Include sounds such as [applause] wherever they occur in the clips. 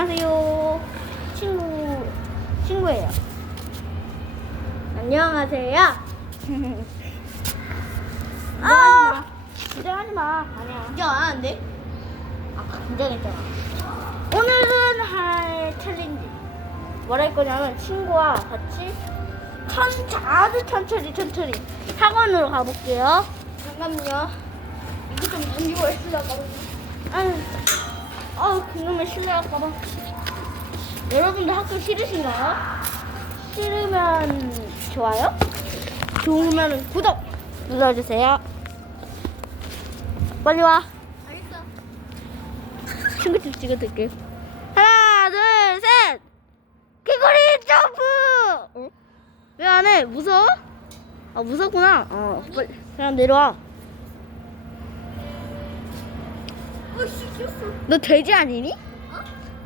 안녕하세요. 친구, 친구예요. 안녕하세요. [laughs] 아! 긴장하지 마. 아니야. 긴장 안 하는데? 아까 긴장했잖아. 오늘은 할 챌린지. 뭘할 거냐면 친구와 같이 천, 아주 천천히 천천히 학원으로 가볼게요. 잠깐만요. 이거 좀 던지고 있으려고. 아유, 아 그놈의 실례할까봐. 여러분들 학교 싫으신가요? 싫으면 좋아요. 좋으면 구독 눌러주세요. 빨리 와. 알겠어. 친구들 찍어드릴게요. 하나, 둘, 셋! 개구리 점프! 어? 왜안 해? 무서워? 아, 무섭구나. 어, 빨리. 그냥 내려와. 어씨 귀엽어. 너 돼지 아니니? 어?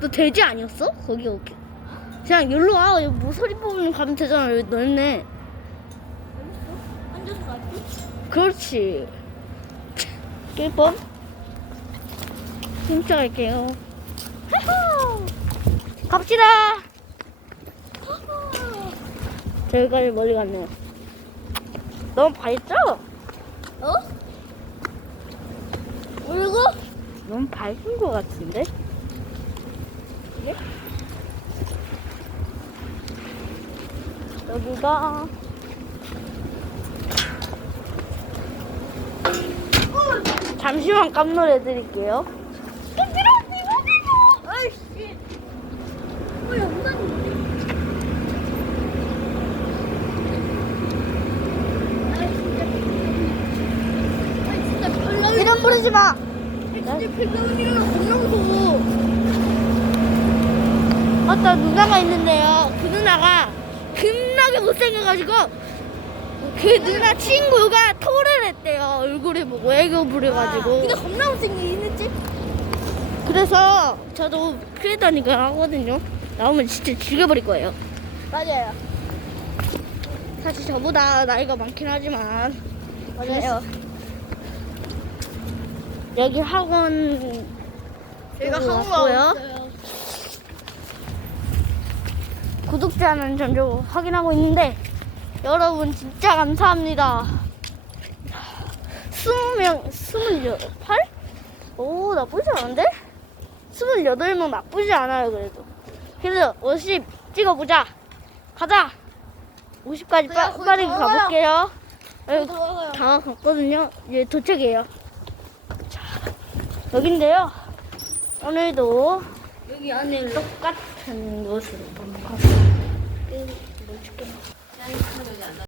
너 돼지 아니었어? 거기 오케이. 그냥 여기로 와. 여기 모서리 뽑으면 가면 되잖아. 여기 넓네. 알겠어. 앉아서 갈게. 그렇지. 1번. 진짜. 하하. 갑시다. 저기까지 멀리 갔네요. 너무 밝죠? 어? 울고? 너무 밝은 것 같은데? 예? 여기가 잠시만 깜놀해 드릴게요. 이름 부르지 마. 진짜 별로이랑 겁나 무서워. 어떤 누나가 있는데요. 그 누나가 겁나게 못생겨가지고 그 누나 친구가 토를 했대요. 얼굴을 보고 애교 부려가지고. 근데 겁나 못생기긴 했지? 그래서 저도 피해다니까 하거든요. 나오면 진짜 죽여버릴 거예요. 맞아요. 사실 저보다 나이가 많긴 하지만 맞아요. 여기 학원 제가 여기 한국 왔고요. 왔어요. 구독자는 점점 확인하고 있는데 여러분 진짜 감사합니다. 20명, 28? 오 나쁘지 않은데? 28명 나쁘지 않아요 그래도. 그래서 50 찍어보자. 가자. 50까지 그냥 빠, 빠르게. 가볼게요. 여기 더워요. 다 갔거든요. 이제 도착이에요. 여긴데요. 오늘도 여기 안에 똑같은 곳으로 넘어가서 멋있게.